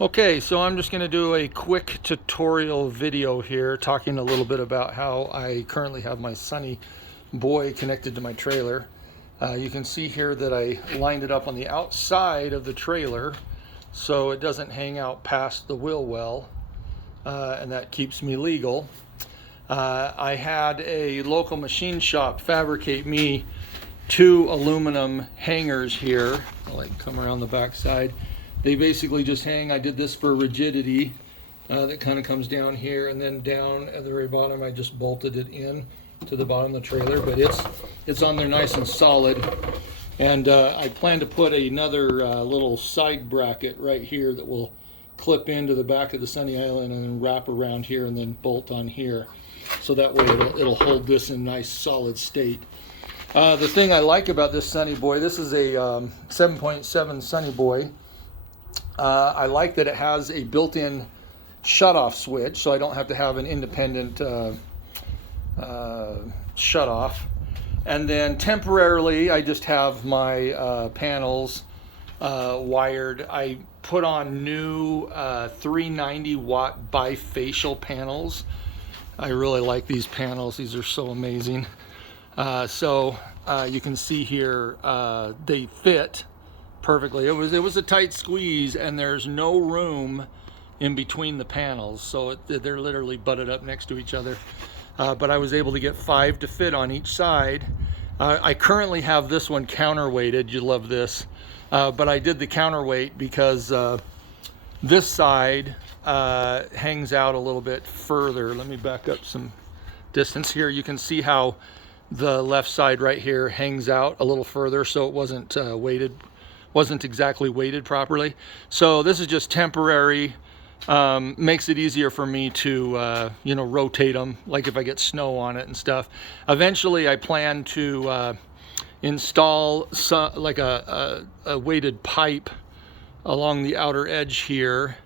Okay, so I'm just going to do a quick tutorial video here talking a little bit about how I currently have my SunnyBoy connected to my trailer. You can see here that I lined it up on the outside of the trailer so it doesn't hang out past the wheel well, and that keeps me legal. I had a local machine shop fabricate me 2 aluminum hangers here. I'll like come around the back side. They basically just hang. I did this for rigidity. That kind of comes down here and then down at the very bottom. I just bolted it in to the bottom of the trailer, but it's on there nice and solid. And I plan to put another little side bracket right here that will clip into the back of the Sunny Island and then wrap around here and then bolt on here. So that way it'll hold this in nice solid state. The thing I like about this SunnyBoy, this is a 7.7 SunnyBoy. I like that it has a built-in shut-off switch, so I don't have to have an independent shut-off. And then temporarily, I just have my panels wired. I put on new 390-watt bifacial panels. I really like these panels. These are so amazing. You can see here they fit perfectly. It was a tight squeeze, and there's no room in between the panels, so they're literally butted up next to each other. But I was able to get 5 to fit on each side. I currently have this one counterweighted. You love this, but I did the counterweight because this side hangs out a little bit further. Let me back up some distance here. You can see how the left side right here hangs out a little further, so it wasn't exactly weighted properly. So this is just temporary. Makes it easier for me to rotate them, like if I get snow on it and stuff. Eventually I plan to install like a weighted pipe along the outer edge here,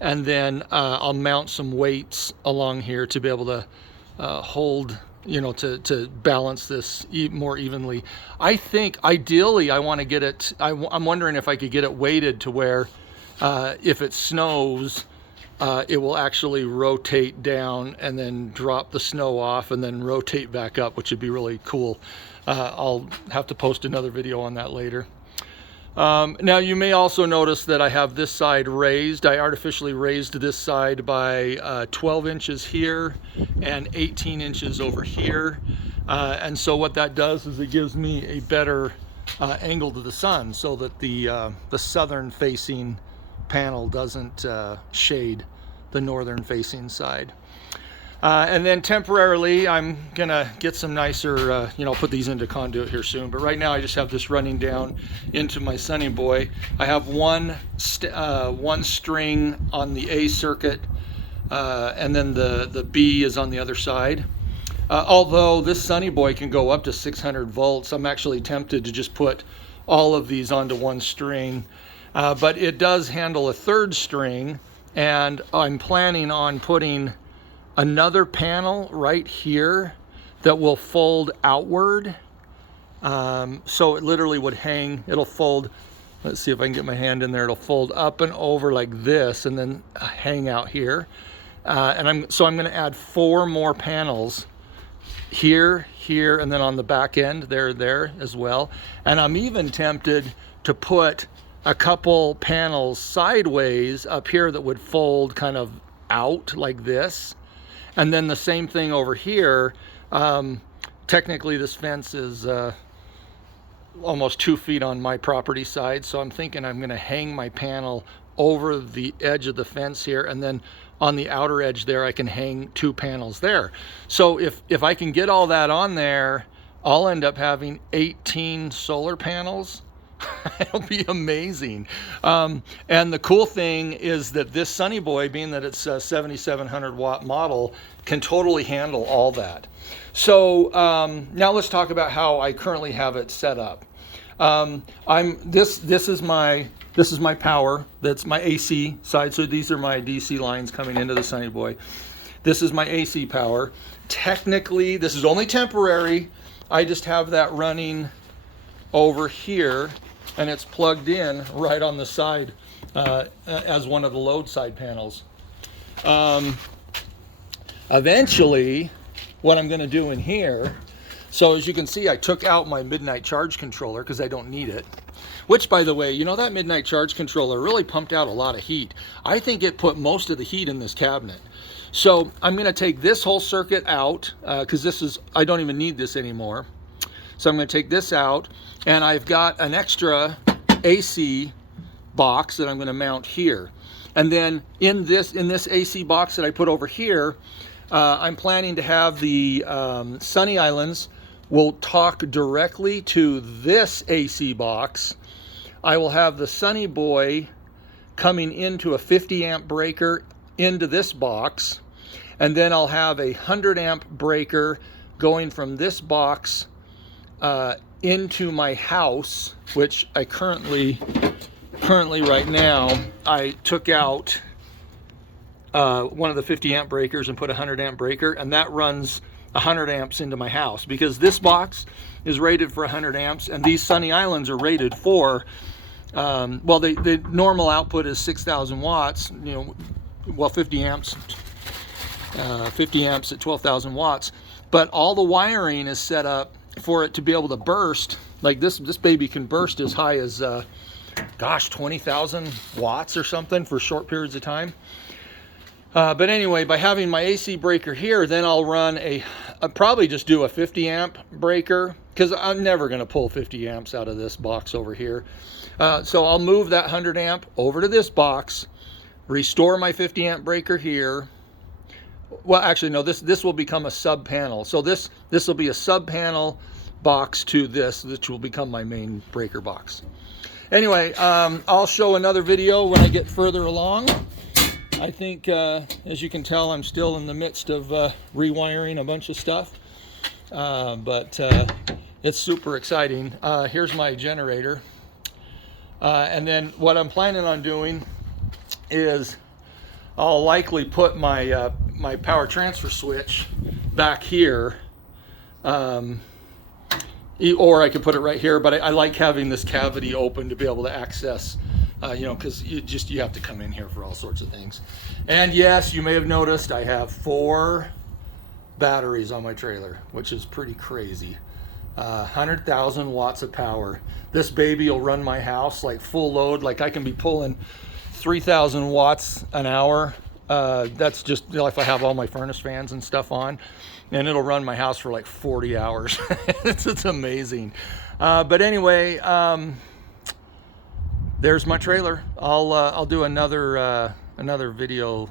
and then I'll mount some weights along here to be able to hold, to balance this more evenly. I think ideally I want to get it, I'm wondering if I could get it weighted to where if it snows, it will actually rotate down and then drop the snow off and then rotate back up, which would be really cool. I'll have to post another video on that later. Now you may also notice that I have this side raised. I artificially raised this side by 12 inches here and 18 inches over here. And so what that does is it gives me a better angle to the sun so that the southern facing panel doesn't shade the northern facing side. And then temporarily, I'm gonna get some nicer, put these into conduit here soon. But right now, I just have this running down into my SunnyBoy. I have one string on the A circuit, and then the B is on the other side. Although this SunnyBoy can go up to 600 volts, I'm actually tempted to just put all of these onto one string. But it does handle a 3rd string, and I'm planning on putting another panel right here that will fold outward. So it literally would hang, it'll fold, let's see if I can get my hand in there, it'll fold up and over like this and then hang out here. I'm gonna add 4 more panels here, here, and then on the back end, there as well. And I'm even tempted to put a couple panels sideways up here that would fold kind of out like this. And then the same thing over here. Technically this fence is almost 2 feet on my property side, so I'm thinking I'm gonna hang my panel over the edge of the fence here, and then on the outer edge there I can hang 2 panels there. So if I can get all that on there, I'll end up having 18 solar panels. It'll be amazing. And the cool thing is that this SunnyBoy, being that it's a 7,700 watt model, can totally handle all that. So now let's talk about how I currently have it set up. This is my power. That's my AC side. So these are my DC lines coming into the SunnyBoy. This is my AC power. Technically, this is only temporary. I just have that running over here and it's plugged in right on the side as one of the load side panels. Eventually, what I'm going to do in here, so as you can see, I took out my midnight charge controller because I don't need it. Which, by the way, you know, that midnight charge controller really pumped out a lot of heat. I think it put most of the heat in this cabinet. So I'm going to take this whole circuit out because this is, I don't even need this anymore. So I'm going to take this out, and I've got an extra AC box that I'm going to mount here. And then in this AC box that I put over here, I'm planning to have the Sunny Islands will talk directly to this AC box. I will have the SunnyBoy coming into a 50 amp breaker into this box, and then I'll have a 100 amp breaker going from this box into my house, which I currently right now, I took out one of the 50 amp breakers and put a 100 amp breaker, and that runs 100 amps into my house, because this box is rated for 100 amps and these Sunny Islands are rated for well, the normal output is 6,000 watts, you know, well, 50 amps at 12,000 watts, but all the wiring is set up for it to be able to burst. Like this baby can burst as high as gosh, 20,000 watts or something for short periods of time. But anyway, by having my AC breaker here, then I'll run I'll probably just do a 50 amp breaker, because I'm never going to pull 50 amps out of this box over here. So I'll move that 100 amp over to this box, restore my 50 amp breaker here. Well, actually, no, this will become a sub panel. So this will be a sub panel box to this, which will become my main breaker box. Anyway, I'll show another video when I get further along. I think, as you can tell, I'm still in the midst of rewiring a bunch of stuff, but it's super exciting. Here's my generator, and then what I'm planning on doing is I'll likely put my my power transfer switch back here, or I could put it right here, but I like having this cavity open to be able to access, you know, because you have to come in here for all sorts of things. And yes, you may have noticed I have 4 batteries on my trailer, which is pretty crazy. 100,000 watts of power. This baby will run my house like full load. Like I can be pulling 3,000 watts an hour. That's just, you know, if I have all my furnace fans and stuff on, and it'll run my house for like 40 hours. It's amazing. But anyway, there's my trailer. I'll do another video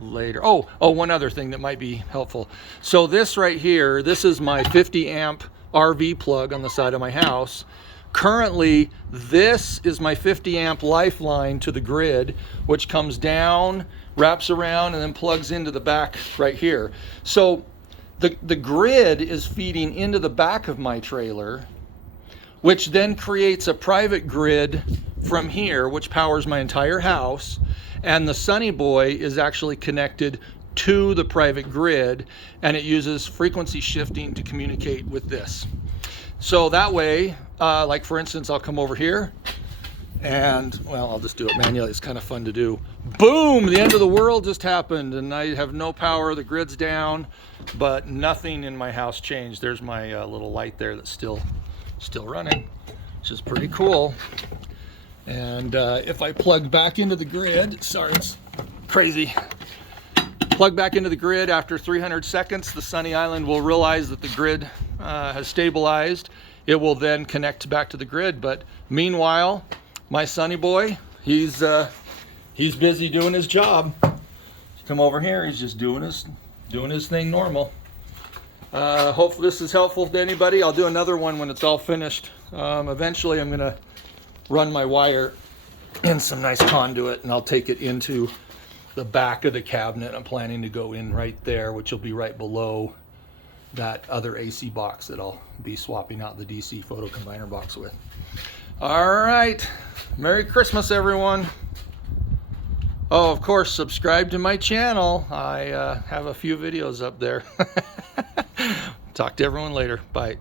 later. Oh, one other thing that might be helpful. So this right here, this is my 50 amp RV plug on the side of my house. Currently, this is my 50 amp lifeline to the grid, which comes down, wraps around, and then plugs into the back right here. So the grid is feeding into the back of my trailer, which then creates a private grid from here, which powers my entire house. And the SunnyBoy is actually connected to the private grid, and it uses frequency shifting to communicate with this. So that way, like for instance, I'll come over here and, well, I'll just do it manually. It's kind of fun to do. Boom, the end of the world just happened and I have no power, the grid's down, but nothing in my house changed. There's my little light there that's still running, which is pretty cool. And if I plug back into the grid, sorry, it's crazy. Plug back into the grid after 300 seconds, the Sunny Island will realize that the grid has stabilized. It will then connect back to the grid. But meanwhile, my SunnyBoy, he's busy doing his job. Come over here, he's just doing his thing normal. Hopefully this is helpful to anybody. I'll do another one when it's all finished. Eventually I'm gonna run my wire in some nice conduit and I'll take it into the back of the cabinet. I'm planning to go in right there, which will be right below that other AC box that I'll be swapping out the DC photo combiner box with. All right, Merry Christmas, everyone. Oh, of course, subscribe to my channel. I have a few videos up there. Talk to everyone later. Bye.